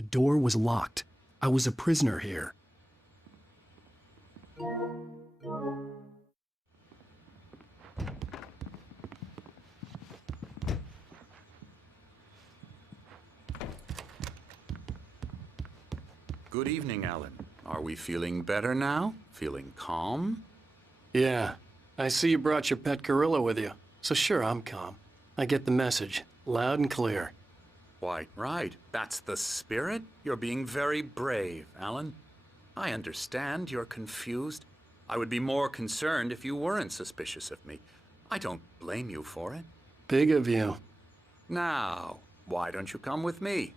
The door was locked. I was a prisoner here. Good evening, Alan. Are we feeling better now? Feeling calm? Yeah. I see you brought your pet gorilla with you. So sure, I'm calm. I get the message. Loud and clear. Quite right. That's the spirit. You're being very brave, Alan. I understand you're confused. I would be more concerned if you weren't suspicious of me. I don't blame you for it. Big of you. Now, why don't you come with me?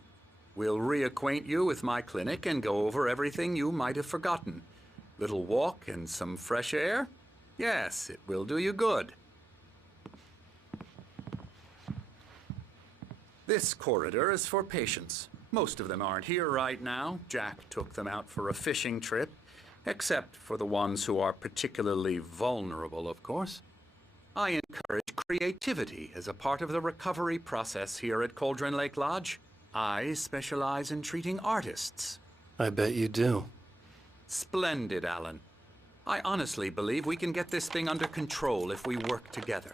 We'll reacquaint you with my clinic and go over everything you might have forgotten. Little walk and some fresh air? Yes, it will do you good. This corridor is for patients. Most of them aren't here right now. Jack took them out for a fishing trip, except for the ones who are particularly vulnerable, of course. I encourage creativity as a part of the recovery process here at Cauldron Lake Lodge. I specialize in treating artists. I bet you do. Splendid, Alan. I honestly believe we can get this thing under control if we work together.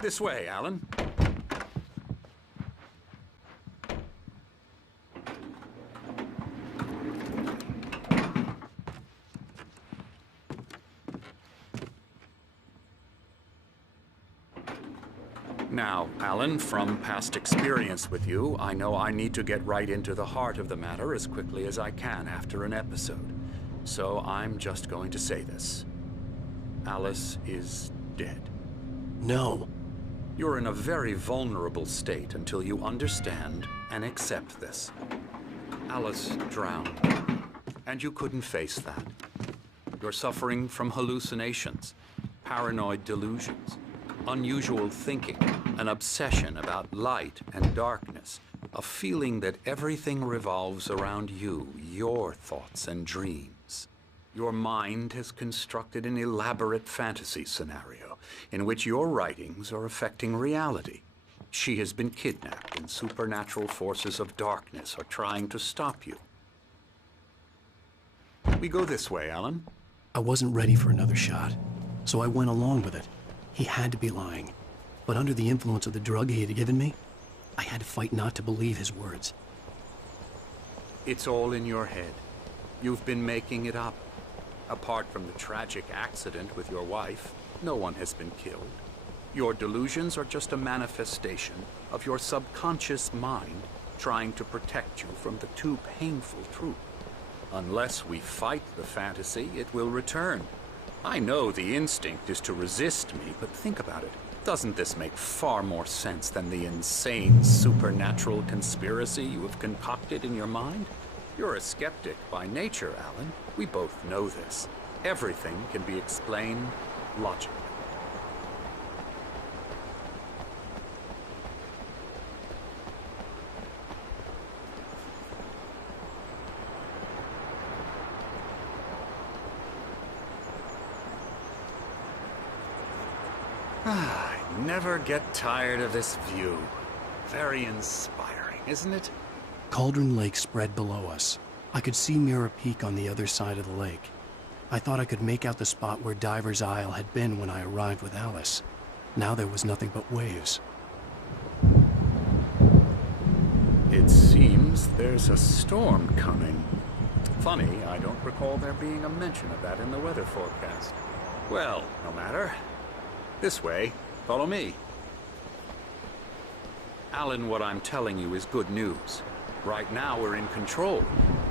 This way, Alan. Now, Alan, from past experience with you, I know I need to get right into the heart of the matter as quickly as I can after an episode. So I'm just going to say this. Alice is dead. No. You're in a very vulnerable state until you understand and accept this. Alice drowned, and you couldn't face that. You're suffering from hallucinations, paranoid delusions, unusual thinking, an obsession about light and darkness, a feeling that everything revolves around you, your thoughts and dreams. Your mind has constructed an elaborate fantasy scenario in which your writings are affecting reality. She has been kidnapped and supernatural forces of darkness are trying to stop you. We go this way, Alan. I wasn't ready for another shot, so I went along with it. He had to be lying. But under the influence of the drug he had given me, I had to fight not to believe his words. It's all in your head. You've been making it up. Apart from the tragic accident with your wife, no one has been killed. Your delusions are just a manifestation of your subconscious mind trying to protect you from the too painful truth. Unless we fight the fantasy, it will return. I know the instinct is to resist me, but think about it. Doesn't this make far more sense than the insane supernatural conspiracy you have concocted in your mind? You're a skeptic by nature, Alan. We both know this. Everything can be explained logically. I never get tired of this view. Very inspiring, isn't it? Cauldron Lake spread below us. I could see Mirror Peak on the other side of the lake. I thought I could make out the spot where Diver's Isle had been when I arrived with Alice. Now there was nothing but waves. It seems there's a storm coming. Funny, I don't recall there being a mention of that in the weather forecast. Well, no matter. This way. Follow me. Alan, what I'm telling you is good news. Right now, we're in control.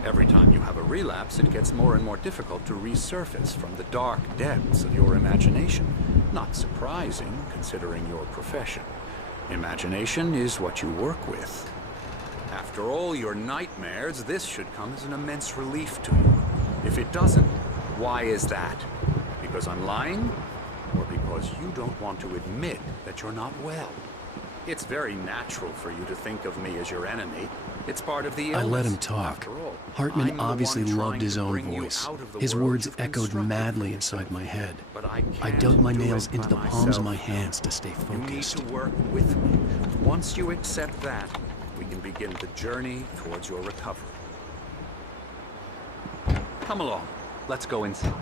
Every time you have a relapse, it gets more and more difficult to resurface from the dark depths of your imagination. Not surprising, considering your profession. Imagination is what you work with. After all your nightmares, this should come as an immense relief to you. If it doesn't, why is that? Because I'm lying? Or because you don't want to admit that you're not well? It's very natural for you to think of me as your enemy. It's part of the illness. I let him talk. Hartman obviously loved his own voice. His words echoed madly inside my head. I dug my nails into the palms of my hands to stay focused. You need to work with me. Once you accept that, we can begin the journey towards your recovery. Come along. Let's go inside.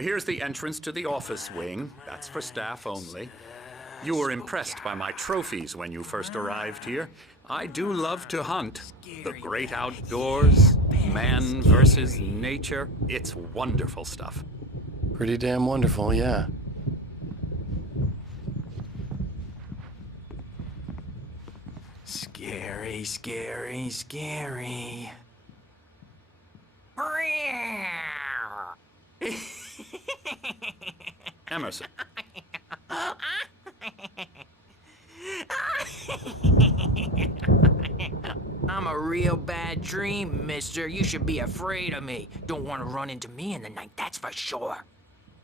Here's the entrance to the office wing. That's for staff only. You were impressed by my trophies when you first arrived here. I do love to hunt. The great outdoors, man versus nature. It's wonderful stuff. Pretty damn wonderful, yeah. Scary, scary, scary. Emerson. I'm a real bad dream, mister. You should be afraid of me. Don't want to run into me in the night, that's for sure.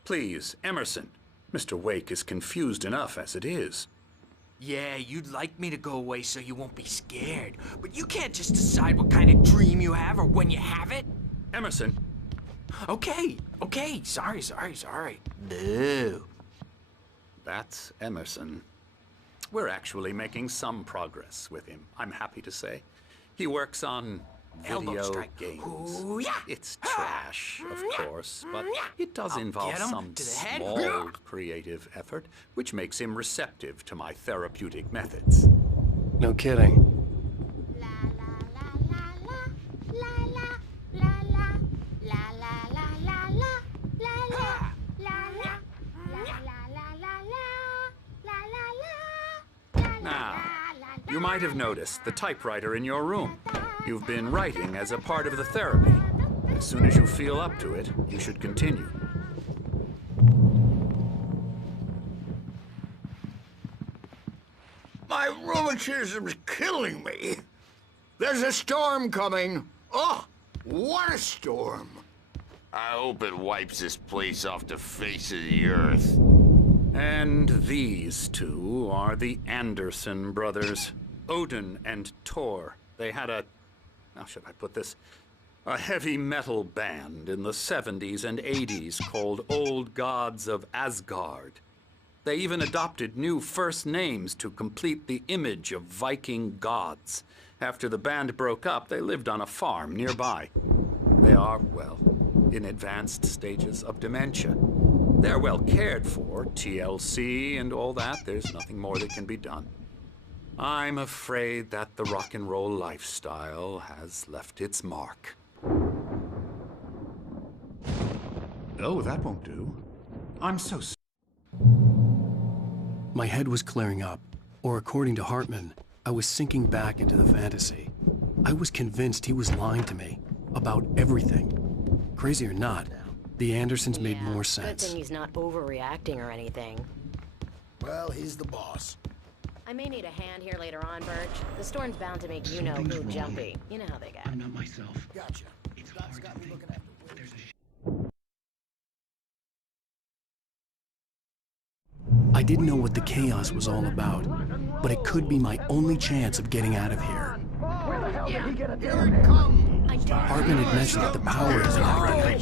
Please, Emerson. Mr. Wake is confused enough as it is. Yeah, you'd like me to go away so you won't be scared. But you can't just decide what kind of dream you have or when you have it. Emerson. Okay. Sorry. Boo. That's Emerson. We're actually making some progress with him, I'm happy to say. He works on Elbow video strike. games. Hoo-yah! It's trash, of course, but it does I'll involve get him some to the head. small creative effort, which makes him receptive to my therapeutic methods. No kidding. Now, you might have noticed the typewriter in your room. You've been writing as a part of the therapy. As soon as you feel up to it, you should continue. My rheumatism's killing me. There's a storm coming. Oh, what a storm. I hope it wipes this place off the face of the earth. And these two are the Anderson brothers, Odin and Tor. They had how should I put this? A heavy metal band in the 70s and 80s called Old Gods of Asgard. They even adopted new first names to complete the image of Viking gods. After the band broke up, they lived on a farm nearby. They are, well, in advanced stages of dementia. They're well cared for, TLC and all that. There's nothing more that can be done. I'm afraid that the rock and roll lifestyle has left its mark. Oh, that won't do. I'm so My head was clearing up, or according to Hartman, I was sinking back into the fantasy. I was convinced he was lying to me about everything. Crazy or not, the Andersons made more Good sense. thing he's not overreacting or anything. Well, he's the boss. I may need a hand here later on, Birch. The storm's bound to make you-know-who jumpy. You know how they get. I'm not myself. Gotcha. It's Doc's hard got to me think. looking after There's Wills. I didn't know what the chaos was all about, but it could be my only chance of getting out of here. Here it comes. Hartman had mentioned that the power isn't acting.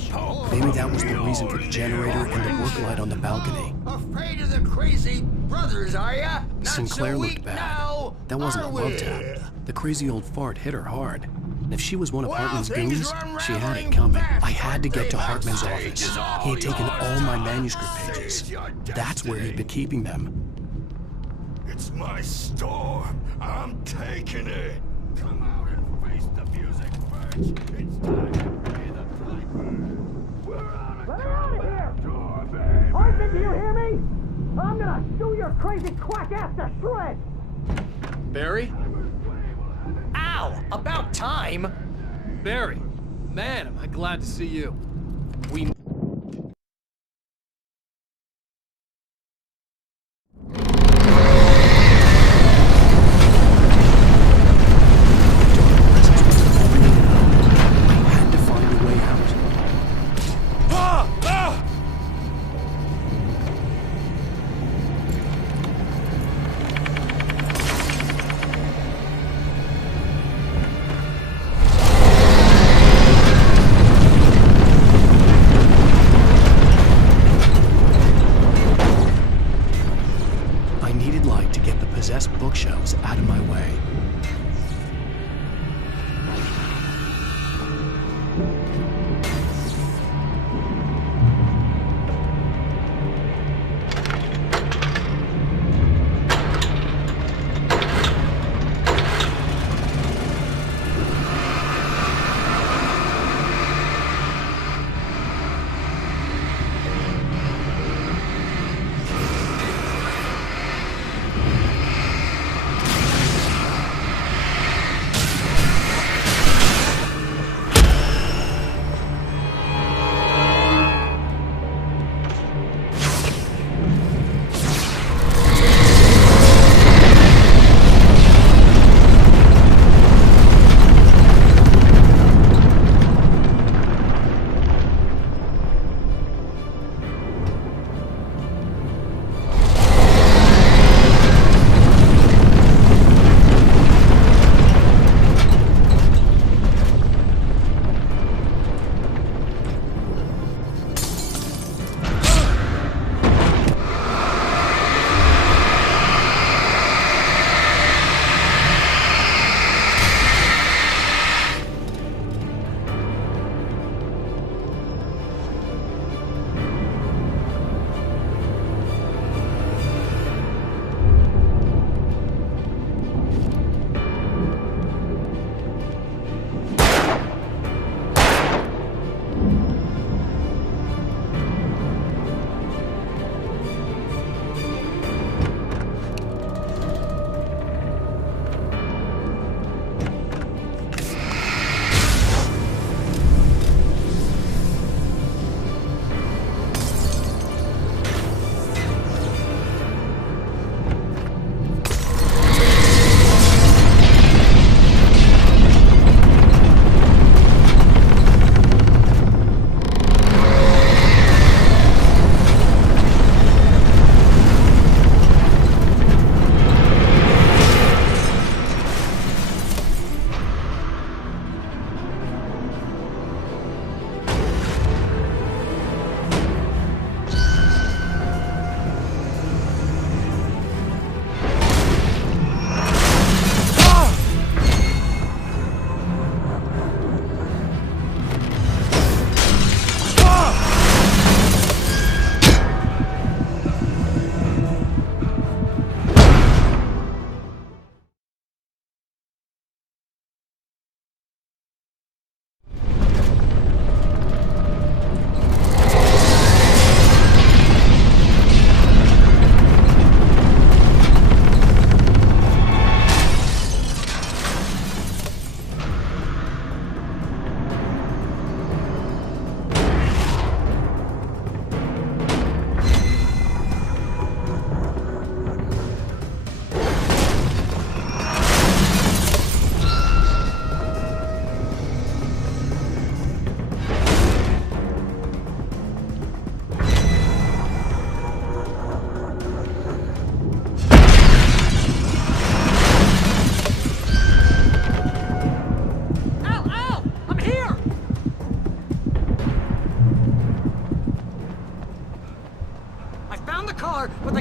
Maybe that was the reason for the generator and the work light on the balcony. Afraid of the crazy brothers, are ya? Not Sinclair so looked weak bad. now, That wasn't a are love we? tap. The crazy old fart hit her hard. And if she was one of Well, Hartman's things goons, are she had it unraveling coming. fast. I had to get to They Hartman's backstage office. is all He had taken yours. all my manuscript pages. Is your That's where he'd been destiny. keeping them. It's my storm. I'm taking it. Come out and face the music, Birch. It's time to pay the piper. We're on a Let her out of here! door, baby. Hartman, do you hear me? I'm gonna chew your crazy quack ass to shreds! Barry? Ow! About time! Barry! Man, am I glad to see you. We I had to find a way out. possessed bookshelves out of my way.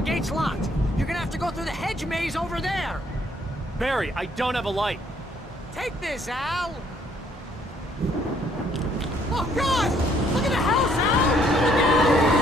gate's locked. You're gonna have to go through the hedge maze over there. Barry, I don't have a light. Take this, Al. Oh, God! Look at the house, Al! Look out!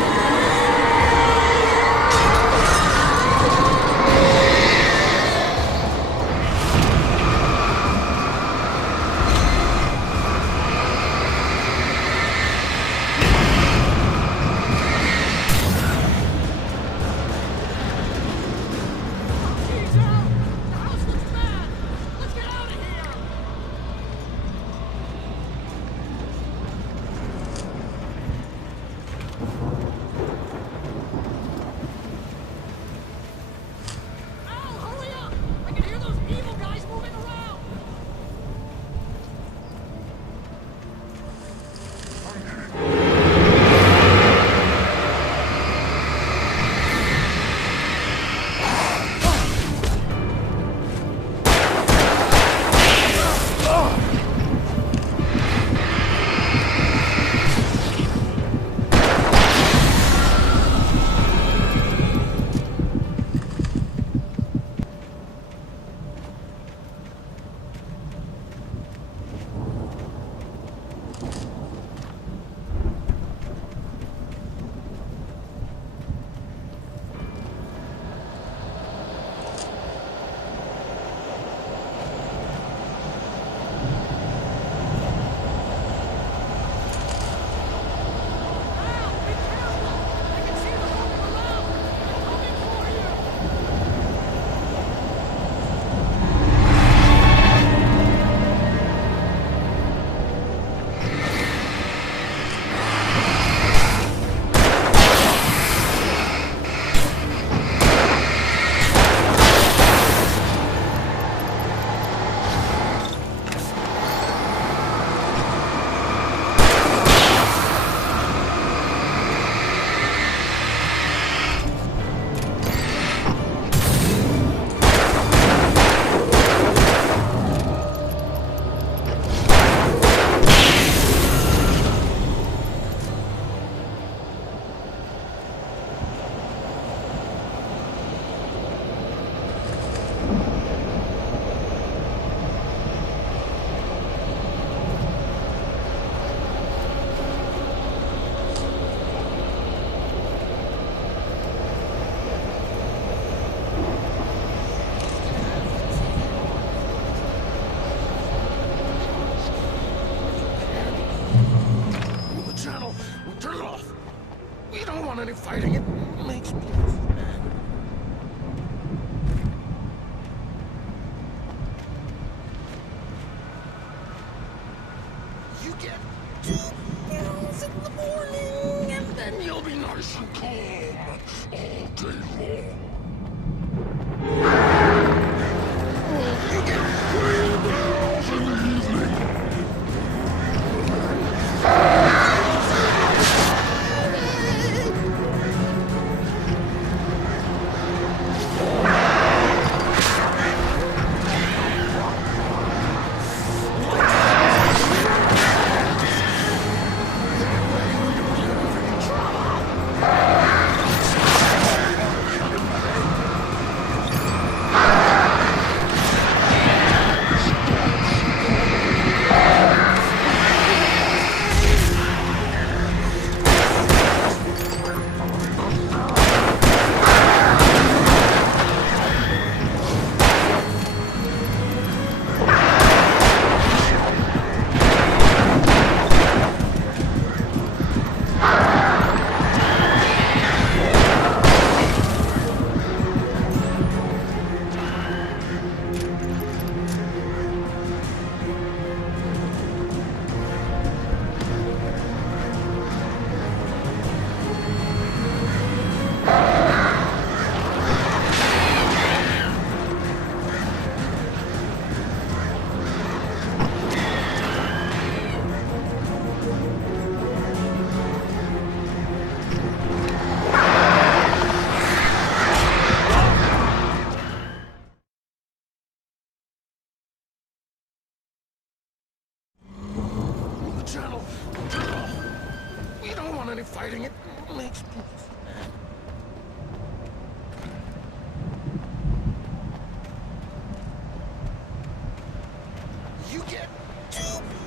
You get 2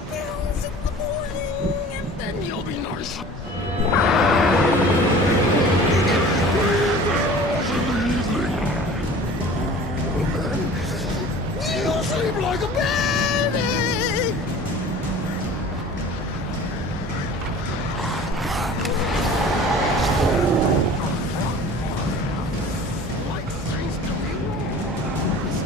pills in the morning, and then you'll be nice. You get 3 pills in the evening. And then you'll sleep like a baby. Like things to be yours.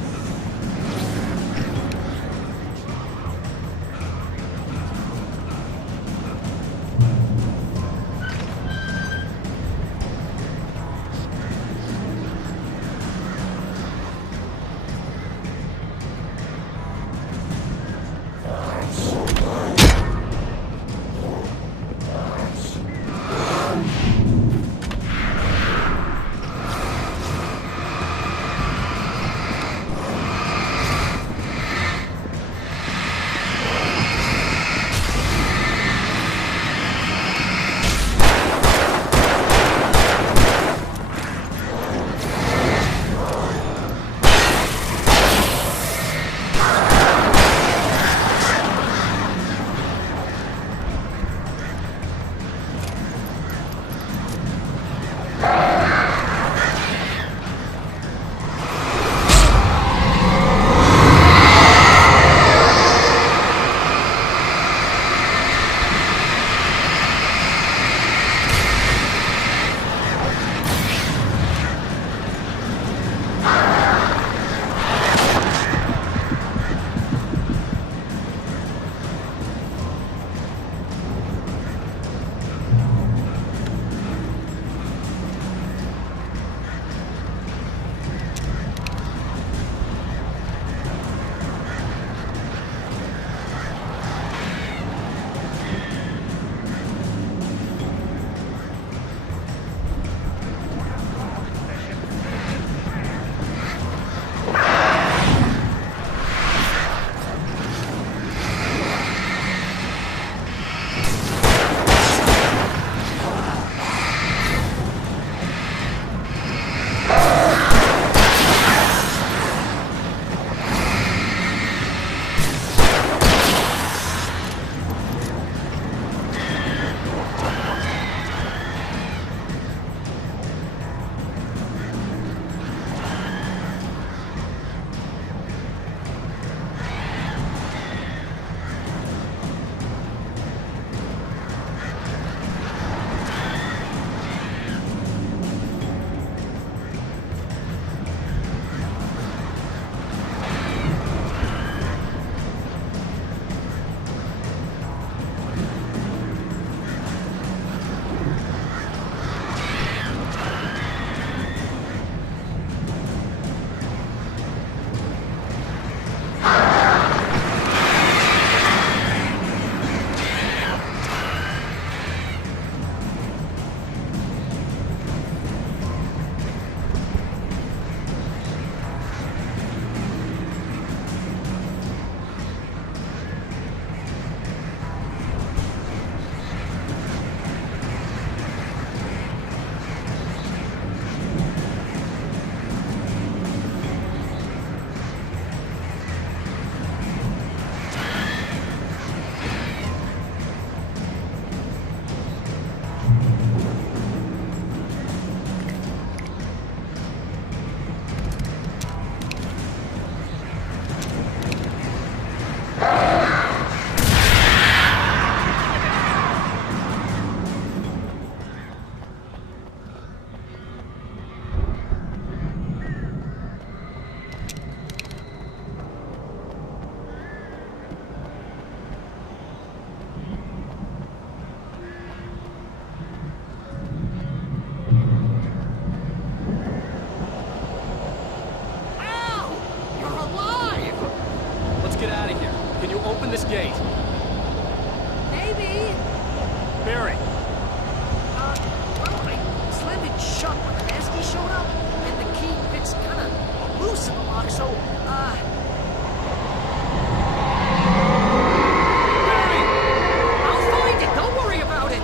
this gate? Maybe. Barry. Well, I slammed it shut when the Nasty showed up, and the key fits kind of loose in the lock, so, Barry! I'll find it, don't worry about it!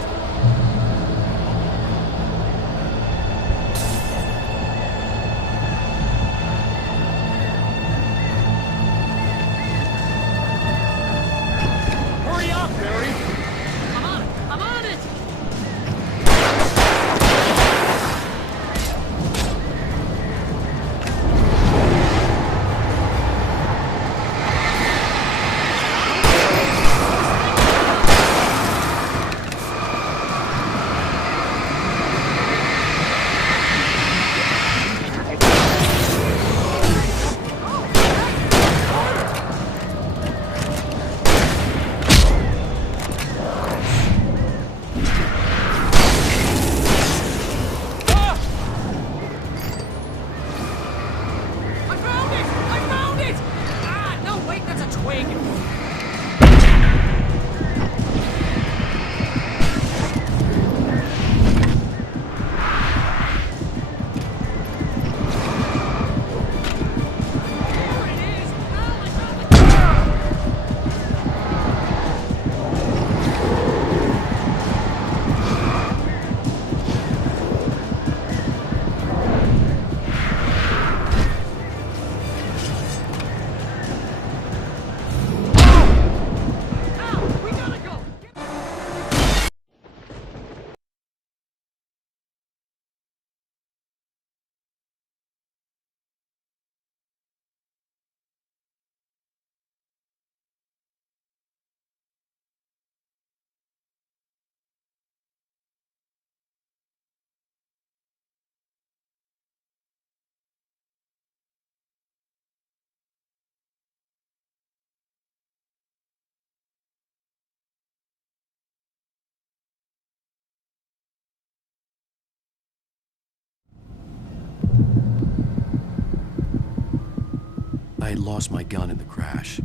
I had lost my gun in the crash.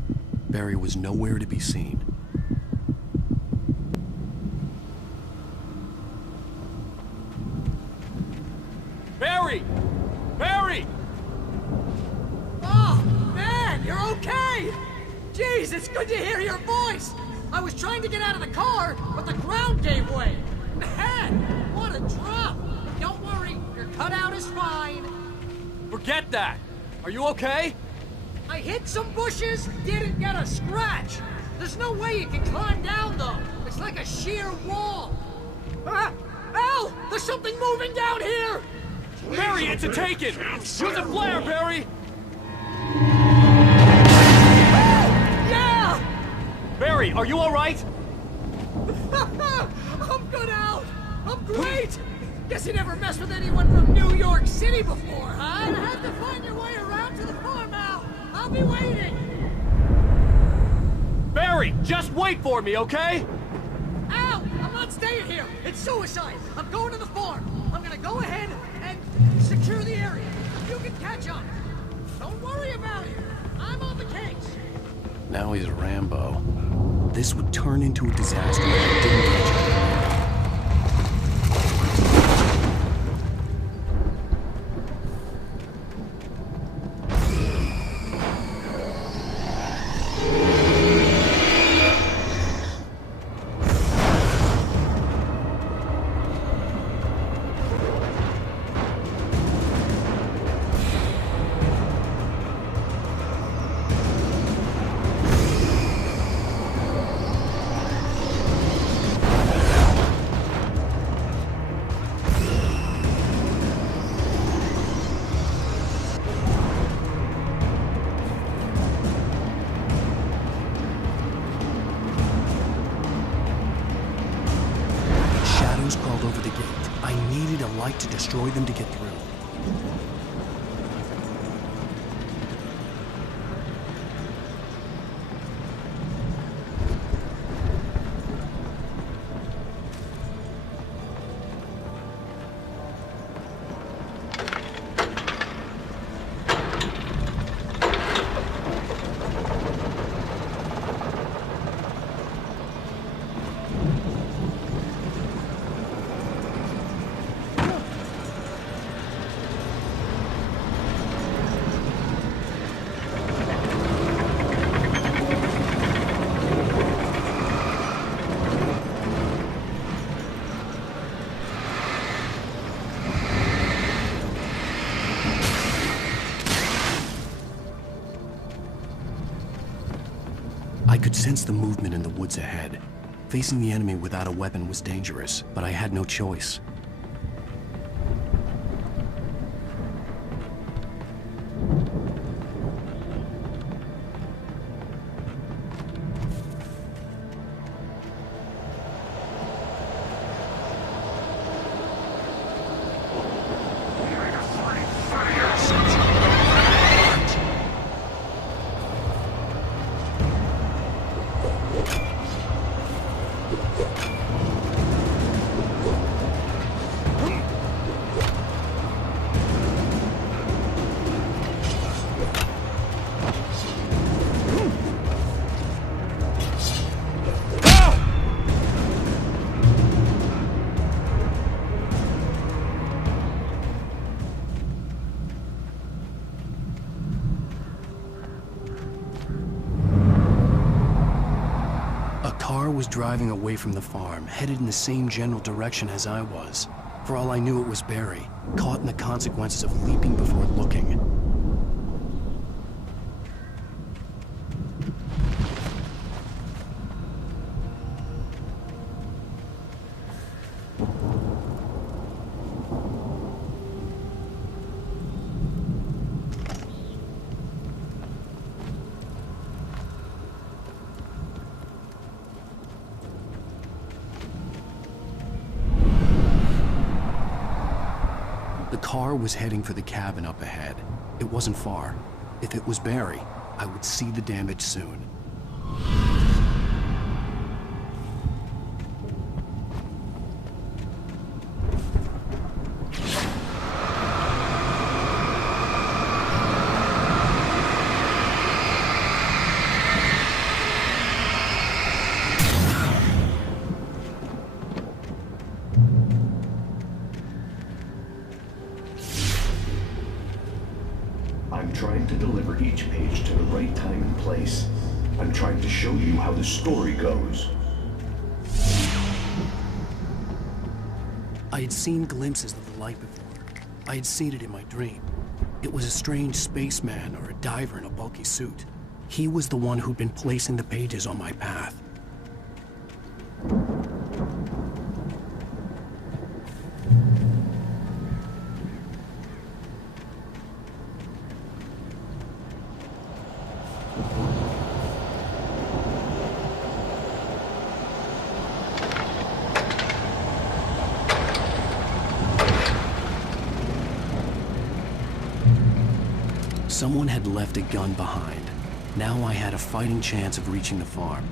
Barry was nowhere to be seen. Barry! Barry! Oh, man, you're okay! Jeez, it's good to hear your voice! I was trying to get out of the car, but the ground gave way! Man, what a drop! Don't worry, your cutout is fine. Forget that! Are you okay? I hit some bushes, didn't get a scratch. There's no way you can climb down, though. It's like a sheer wall. Ah! Al! There's something moving down here! Barry, it's a taken! Use a flare, Barry! Yeah! Barry, are you alright? I'm good, Al! I'm great! Guess you never messed with anyone from New York City before, huh? You have to find your way around to the farm, Al! I'll be waiting! Barry, just wait for me, okay? Al! I'm not staying here! It's suicide! I'm going to the farm! I'm gonna go ahead and secure the area. You can catch up. Don't worry about it. I'm on the case. Now he's Rambo. This would turn into a disaster if I didn't catch up. Crawled over the gate. I needed a light to destroy them to get through. I could sense the movement in the woods ahead. Facing the enemy without a weapon was dangerous, but I had no choice. Was driving away from the farm, headed in the same general direction as I was. For all I knew, it was Barry, caught in the consequences of leaping before looking. The car was heading for the cabin up ahead. It wasn't far. If it was Barry, I would see the damage soon. I'm trying to deliver each page to the right time and place. I'm trying to show you how the story goes. I had seen glimpses of the light before. I had seen it in my dream. It was a strange spaceman or a diver in a bulky suit. He was the one who'd been placing the pages on my path. Someone had left a gun behind. Now I had a fighting chance of reaching the farm.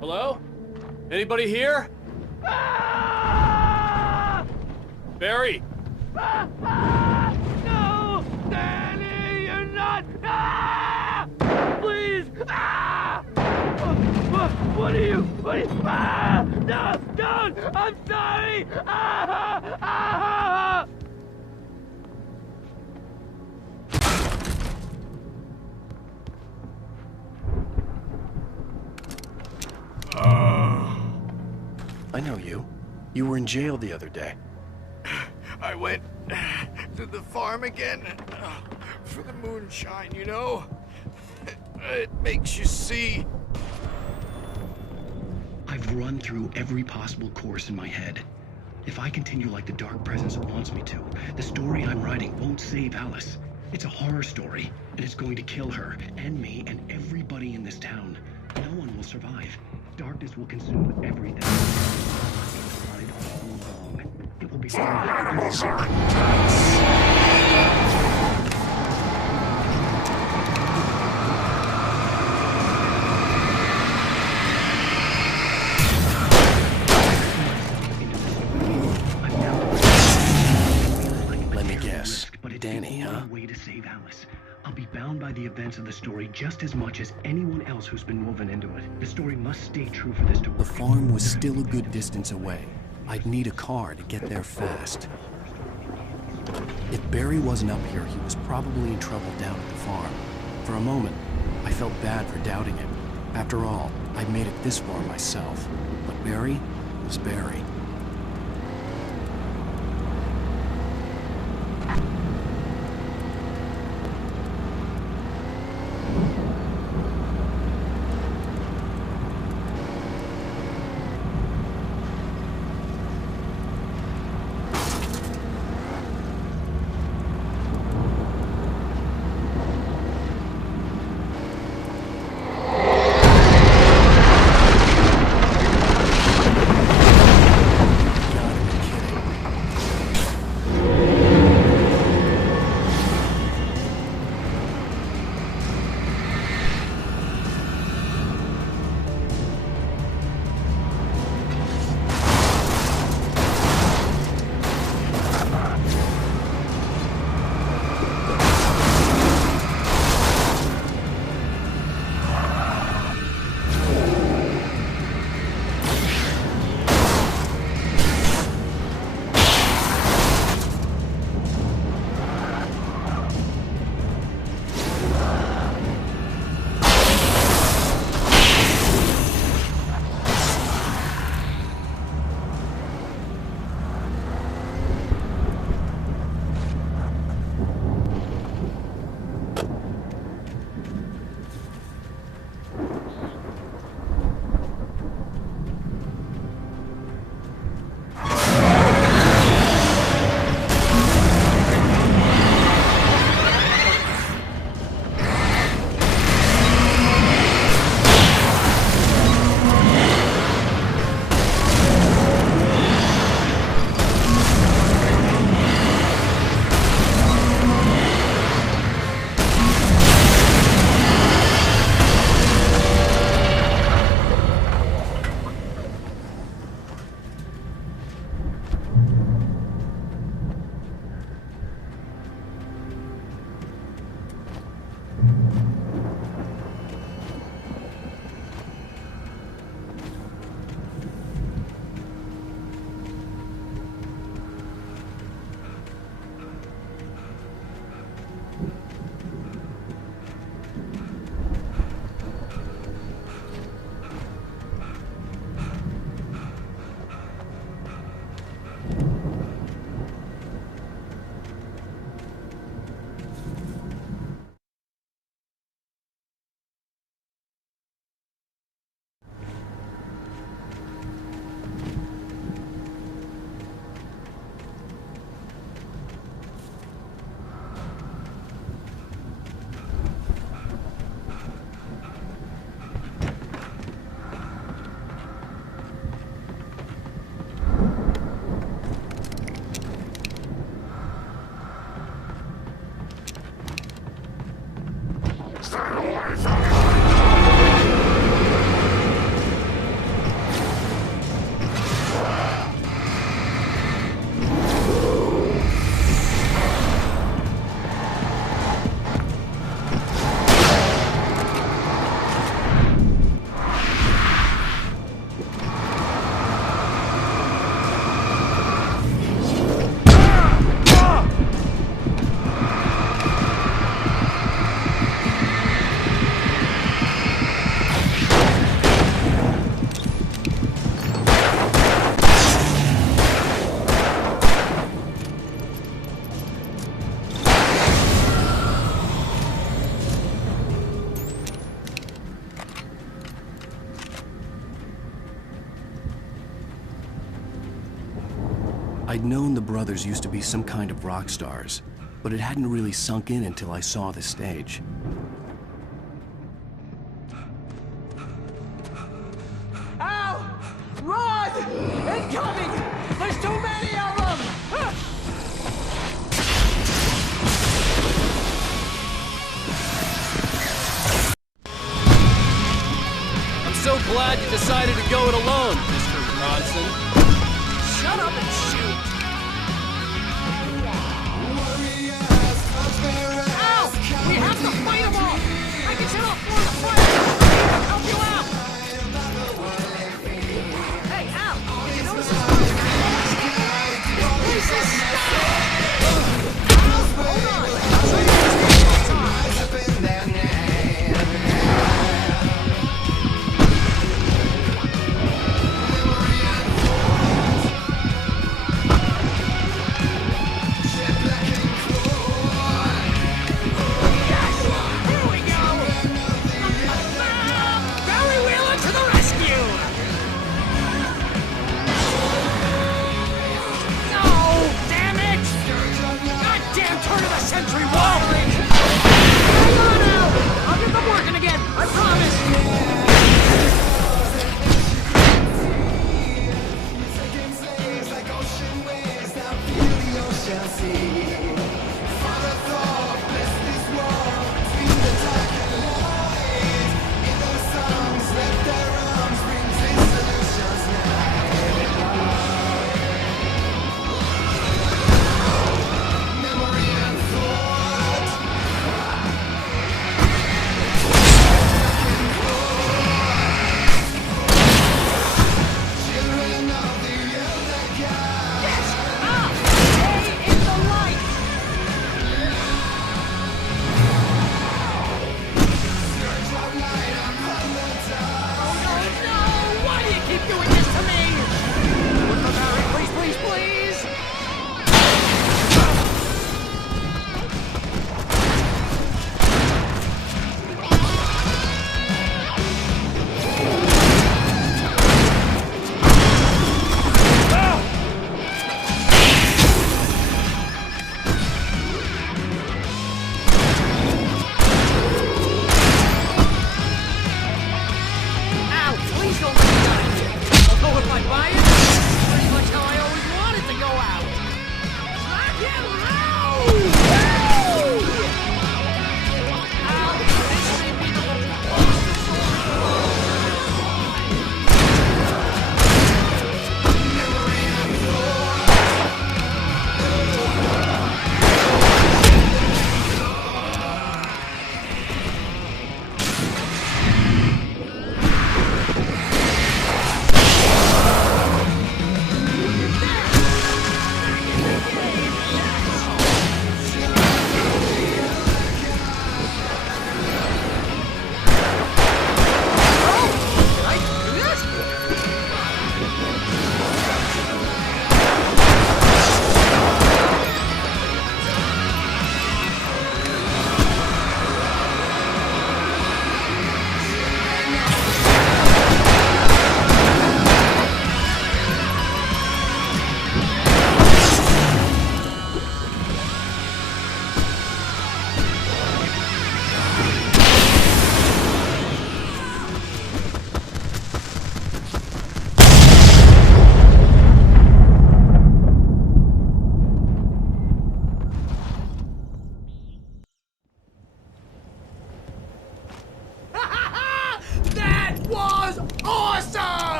Hello? Anybody here? Barry! No! Danny, you're not! Please! What are you? No! Don't! I'm sorry! I know you. You were in jail the other day. I went to the farm again for the moonshine, you know? It makes you see. I've run through every possible course in my head. If I continue like the Dark Presence wants me to, the story I'm writing won't save Alice. It's a horror story, and it's going to kill her, and me, and everybody in this town. No one will survive. Darkness will consume everything. It will be Let me guess. Danny, huh? Way to save Alice. I'll be bound by the events of the story just as much as anyone else who's been woven into it. The story must stay true for this to work. The farm was still a good distance away. I'd need a car to get there fast. If Barry wasn't up here, he was probably in trouble down at the farm. For a moment, I felt bad for doubting him. After all, I'd made it this far myself. But Barry was Barry. I'd known the brothers used to be some kind of rock stars, but it hadn't really sunk in until I saw the stage. Ow! Run! Incoming! There's too many of them! I'm so glad you decided to go it alone, Mr. Bronson. Shut up and shoot! Ow! We have to fight them all! I can set off one of the fire! Help you out! Hey, Al! Did you notice this place is stacked! Hold on! I'll show you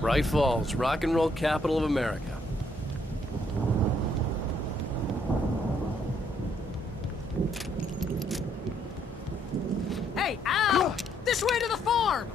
Bright Falls, rock and roll capital of America. Hey, Al! This way to the farm!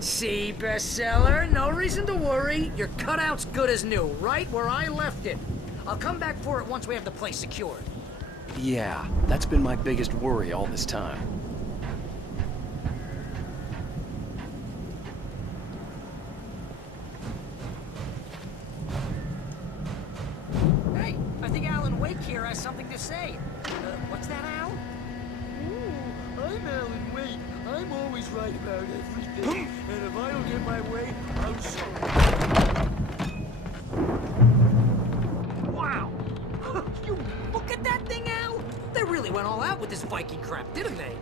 See, bestseller, no reason to worry. Your cutout's good as new, right where I left it. I'll come back for it once we have the place secured. Yeah, that's been my biggest worry all this time. Hey, I think Alan Wake here has something to say. What's that, Al? Ooh, I'm Alan Wake. I'm always right about everything. And if I don't get my way, I'll show you. Wow! You look at that thing, Al! They really went all out with this Viking crap, didn't they?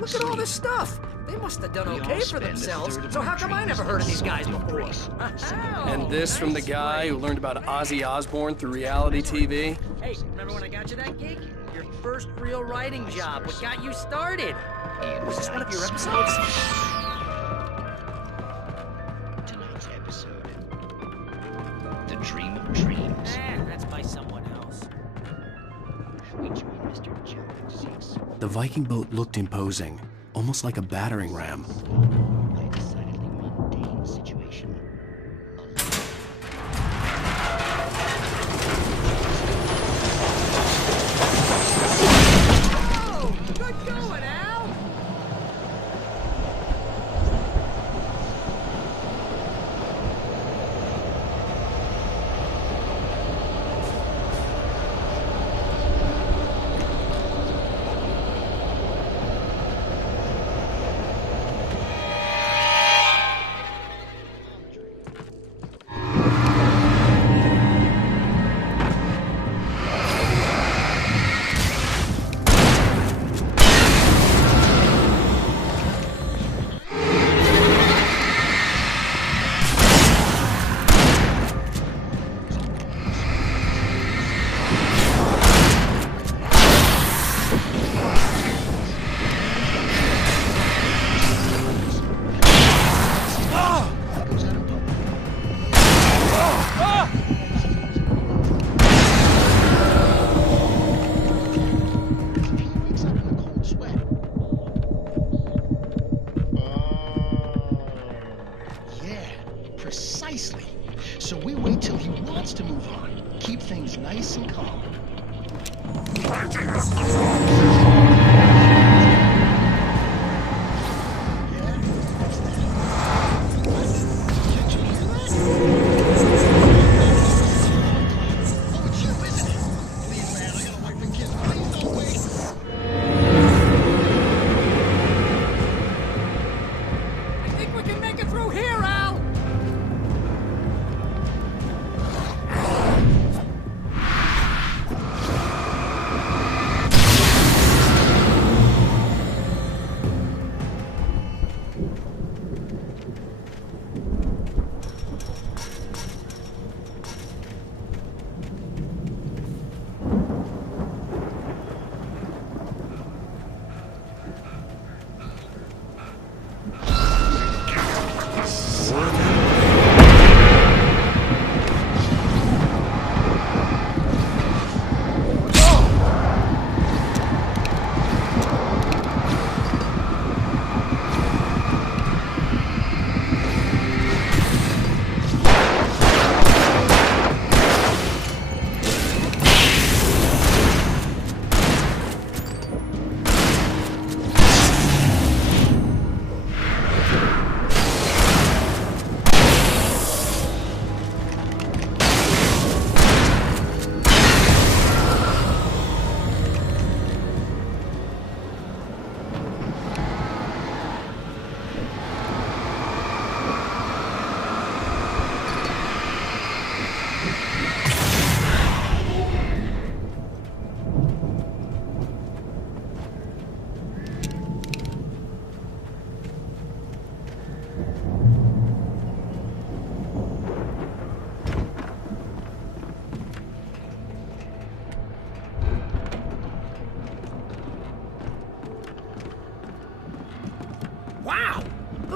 Look at all this stuff! They must have done okay for themselves, so how come I never heard of these guys before? And this from the guy who learned about Ozzy Osbourne through reality TV? Hey, remember when I got you that gig? Your first real writing job, what got you started? Was this one of your episodes? Tonight's episode. The Dream of Dreams. That's by someone else. We join Mr. Jones. The Viking boat looked imposing, almost like a battering ram. A decidedly mundane situation. Oh, good going, Al! Precisely. So we wait till he wants to move on. Keep things nice and calm. I think we can make it through here, Al!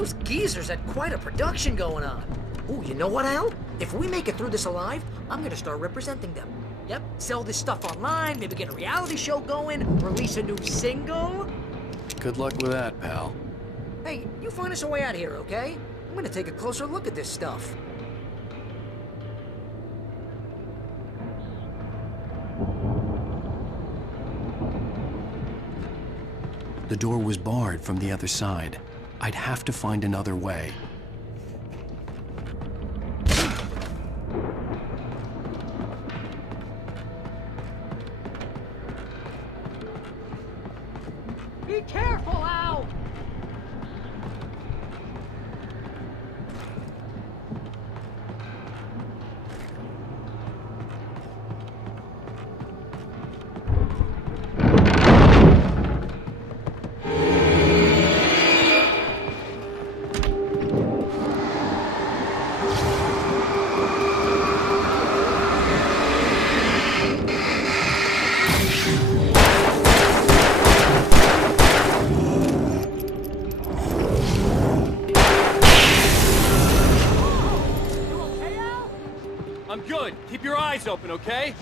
Those geezers had quite a production going on. Ooh, you know what, Al? If we make it through this alive, I'm gonna start representing them. Yep, sell this stuff online, maybe get a reality show going, release a new single. Good luck with that, pal. Hey, you find us a way out of here, okay? I'm gonna take a closer look at this stuff. The door was barred from the other side. I'd have to find another way. Be careful, Al! I'm good. Keep your eyes open, okay?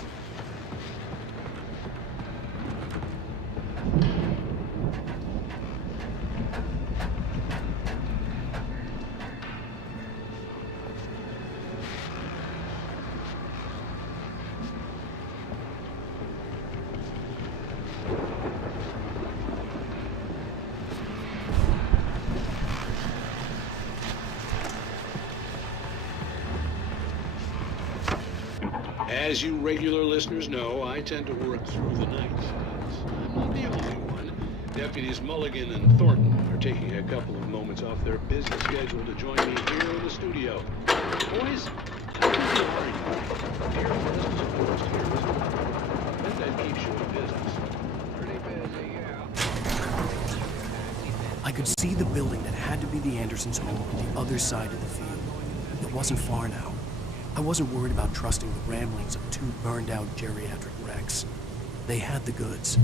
As you regular listeners know, I tend to work through the night. I'm not the only one. Deputies Mulligan and Thornton are taking a couple of moments off their busy schedule to join me here in the studio. Boys, how busy are you? Dear listeners, of course, here is I bet that keeps you in business. Pretty busy, yeah. I could see the building that had to be the Andersons' home on the other side of the field. It wasn't far now. I wasn't worried about trusting the ramblings of two burned-out geriatric wrecks. They had the goods.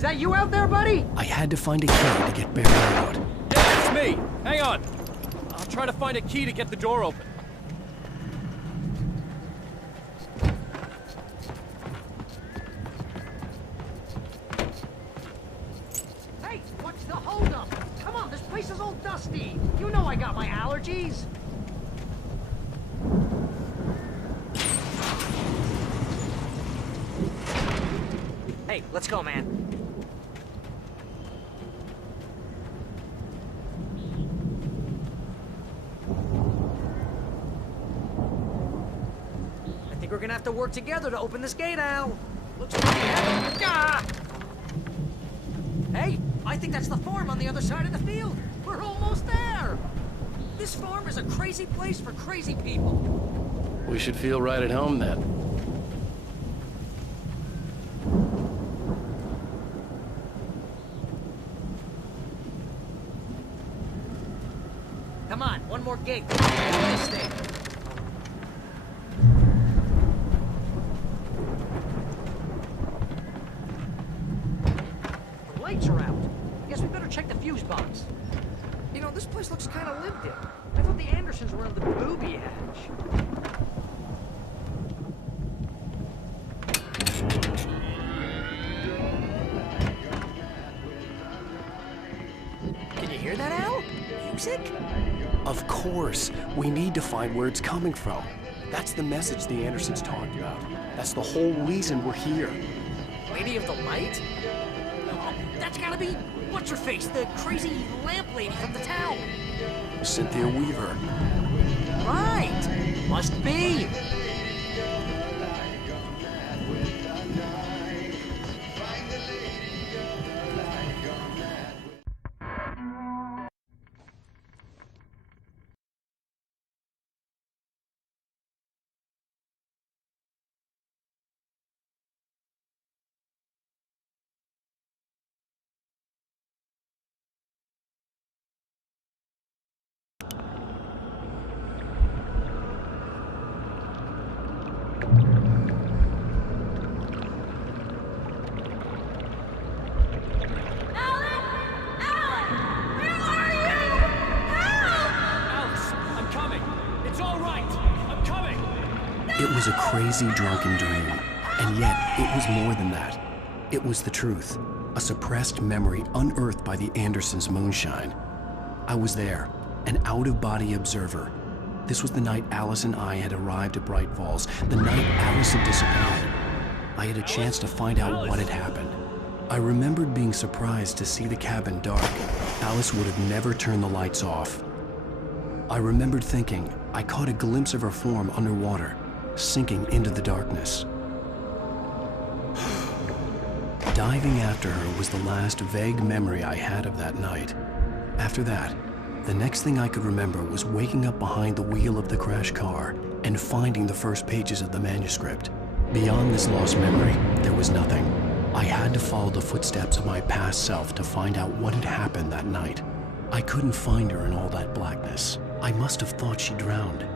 Is that you out there, buddy? I had to find a key to get Barry out. Yeah, it's me. Hang on. I'll try to find a key to get the door open. Hey, what's the holdup? Come on, this place is all dusty. You know I got my allergies. Hey, let's go, man. I think we're gonna have to work together to open this gate, Al. Looks like we have... Ah! Hey, I think that's the farm on the other side of the field. We're almost there. This farm is a crazy place for crazy people. We should feel right at home then. Come on, one more gate. This thing. The lights are out. Guess we better check the fuse box. You know, this place looks kind of lived in. I thought the Andersons were on the booby hatch. Can you hear that, Al? Music? Of course. We need to find where it's coming from. That's the message the Andersons talked about. That's the whole reason we're here. Lady of the Light? Oh, that's gotta be... What's-her-face? The crazy lamp lady from the town. Cynthia Weaver. Right! Must be! It was a crazy, drunken dream, and yet it was more than that. It was the truth, a suppressed memory unearthed by the Andersons' moonshine. I was there, an out-of-body observer. This was the night Alice and I had arrived at Bright Falls, the night Alice had disappeared. I had a chance to find out what had happened. I remembered being surprised to see the cabin dark. Alice would have never turned the lights off. I remembered thinking I caught a glimpse of her form underwater, sinking into the darkness. Diving after her was the last vague memory I had of that night. After that, the next thing I could remember was waking up behind the wheel of the crashed car and finding the first pages of the manuscript. Beyond this lost memory, there was nothing. I had to follow the footsteps of my past self to find out what had happened that night. I couldn't find her in all that blackness. I must have thought she drowned.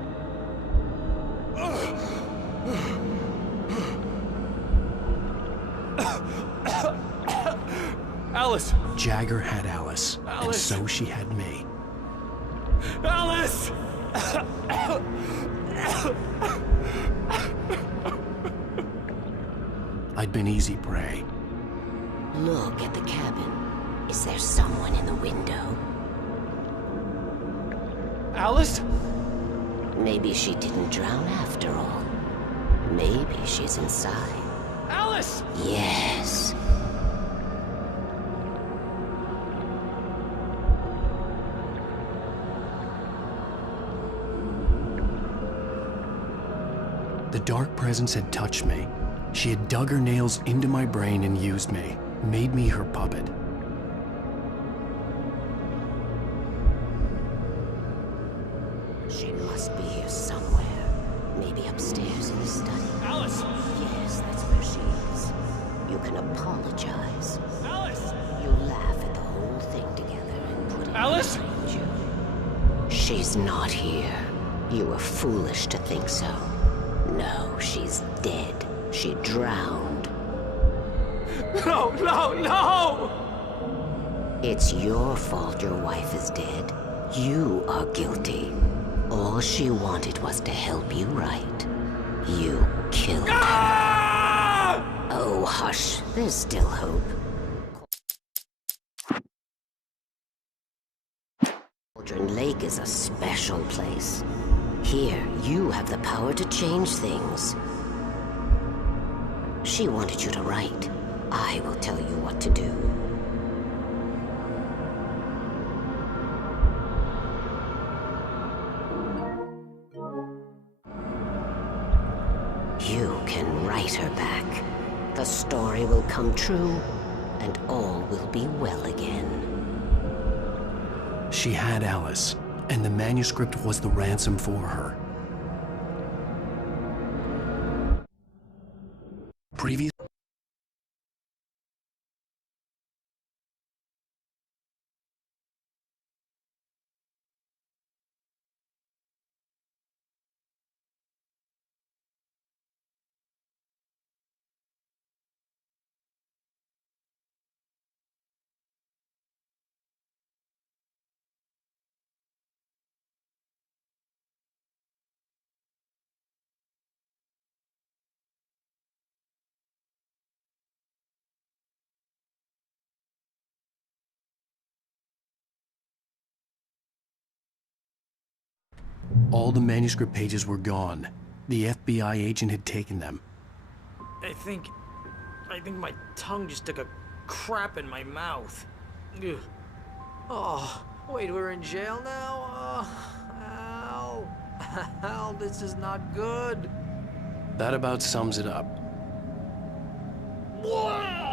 Alice! Jagger had Alice, and so she had me. Alice! I'd been easy prey. Look at the cabin. Is there someone in the window? Alice? Maybe she didn't drown after all. Maybe she's inside. Alice! Yes. The dark presence had touched me. She had dug her nails into my brain and used me, made me her puppet. She must be here somewhere. Maybe upstairs in the study. Alice! Yes, that's where she is. You can apologize. Alice! You laugh at the whole thing together and put it Alice! behind you. She's not here. You were foolish to think so. No, she's dead. She drowned. No, no, no! It's your fault your wife is dead. You are guilty. All she wanted was to help you right. You killed her. Oh, hush. There's still hope. Cauldron Lake is a special place. Here, you have the power to change things. She wanted you to write. I will tell you what to do. You can write her back. The story will come true, and all will be well again. She had Alice, and the manuscript was the ransom for her. Previous all the manuscript pages were gone. The FBI agent had taken them. I think my tongue just took a crap in my mouth. Ugh. Oh, wait, we're in jail now? Ow. Ow, this is not good. That about sums it up. Whoa!